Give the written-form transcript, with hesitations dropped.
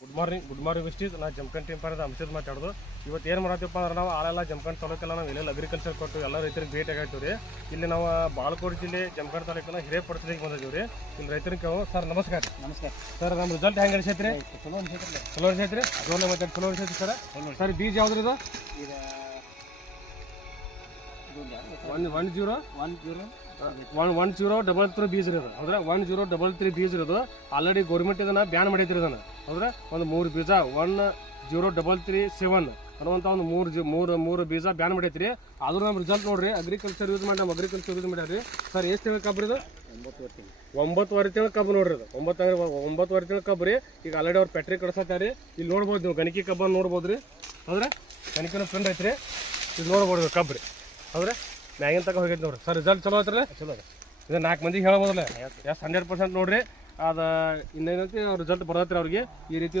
Good morning ವಿಸ್ಟೀಸ್ ನಾ ಜಮಖಂಡಿ ಟೆಂಪರದ ಅಂಶದ ಮಾತಾಡೋದು. ಇವತ್ತು ಏನು ಮಾಡತ್ತೀವಪ್ಪ ಅಂದ್ರೆ ನಾವು ಆಳೆಲ್ಲ ಜಮಖಂಡಿ ತಾಲೂಕೆಲ್ಲ ನಾವು ಎಲ್ಲೆಲ್ಲ ಅಗ್ರಿಕಲ್ಚರ್ ಕೊಟ್ಟು ಎಲ್ಲ ರೈತರಿಗೆ ಭೇಟಿ ಆಗಿರ್ತೀವಿ ರೀ. ಇಲ್ಲಿ ನಾವು ಬಾಗಲಕೋಟೆ ಜಿಲ್ಲೆ ಜಮಖಂಡಿ ತಾಲೂಕಿನ ಹಿರೇಪಡಸಲಿಗೆ ಬಂದಿದ್ದೀವಿ ರೀ. ಇಲ್ಲಿ ರೈತರಿಗೆ ಕೇಳೋ ಸರ್ ನಮಸ್ಕಾರ. ನಮಸ್ಕಾರ ಸರ್ ನಮ್ಮ ರಿಸಲ್ಟ್ ಹೆಂಗೆ ಅನಿಸೈತೆ ರೀ? ಚಲೋ ಅನ್ಸೈತ್ರಿ. ಚಲೋ ಅನಿಸೈತೆ ರೀ. ಜೋರ್ಲೆ ಮಾತಾಡಿ ಚಲೋ ಅನಿಸೈತಿ ಸರ್. ಸರ್ ಬೀಜ ಯಾವ್ದು ಇದು? ಈಗ 1033 ಬೀಜ ಇರೋದು ಅಂದ್ರೆ 1033 ಬೀಜ ಇರೋದು. ಆಲ್ರೆಡಿ ಗೌರ್ಮೆಂಟ್ ಇದನ್ನ ಬ್ಯಾನ್ ಮಾಡೈತ್ರಿ ಇದನ್ನ. ಅಂದ್ರೆ ಒಂದು 3 ಬೀಜ 10337 ಅನ್ನುವಂಥ ಒಂದು ಮೂರು ಬೀಜ ಬ್ಯಾನ್ ಮಾಡೈತ್ರಿ. ಆದ್ರೂ ನಮ್ಮ ರಿಸಲ್ಟ್ ನೋಡ್ರಿ ಅಗ್ರಿಕಲ್ಚರ್ ಯೂಸ್ ಮಾಡಿ ಅಗ್ರಿಕಲ್ಚರ್ ಯೂಸ್ ಮಾಡ್ಯಾರಿ. ಸರ್ ಎಷ್ಟು ತಿಂಗಳ ಕಬ್ಬು ಇದು? 9 ತಿಂಗಳ ಕಬ್ಬು ನೋಡ್ರಿ ಇದು. 9 ತಿಂಗಳ ಕಬ್ಬು ರೀ. ಈಗ ಆಲ್ರೆಡಿ ಅವ್ರು ಫ್ಯಾಕ್ಟ್ರಿ ಕಳ್ಸತ್ತಾರಿ. ಇಲ್ಲಿ ನೋಡ್ಬೋದು ನೀವು ಗಣಿಕೆ ಕಬ್ಬನ್ನು ನೋಡ್ಬೋದ್ರಿ. ಅಂದ್ರೆ ಗಣಿಕೆನ ಫ್ರೆಂಡ್ ಐತ್ರಿ. ಇಲ್ಲಿ ನೋಡ್ಬೋದು ಕಬ್ಬು ರೀ. ಹೌದ್ರಿ ಮ್ಯಾಗಿನ ತಗ ಹೋಗೈತೆ ನೋಡ್ರಿ. ಸರ್ ರಿಸಲ್ಟ್ ಚಲೋ ಐತ್ರಲ್ಲ? ಚಲೋ ಇದೆ. ಇದು 4 ಮಂದಿಗೆ ಹೇಳ್ಬೋದಲ್ಲ. 100% ನೋಡ್ರಿ. ಅದು ಇನ್ನೇನೈತಿ ರಿಸಲ್ಟ್ ಬರತ್ರಿ ಅವ್ರಿಗೆ ಈ ರೀತಿ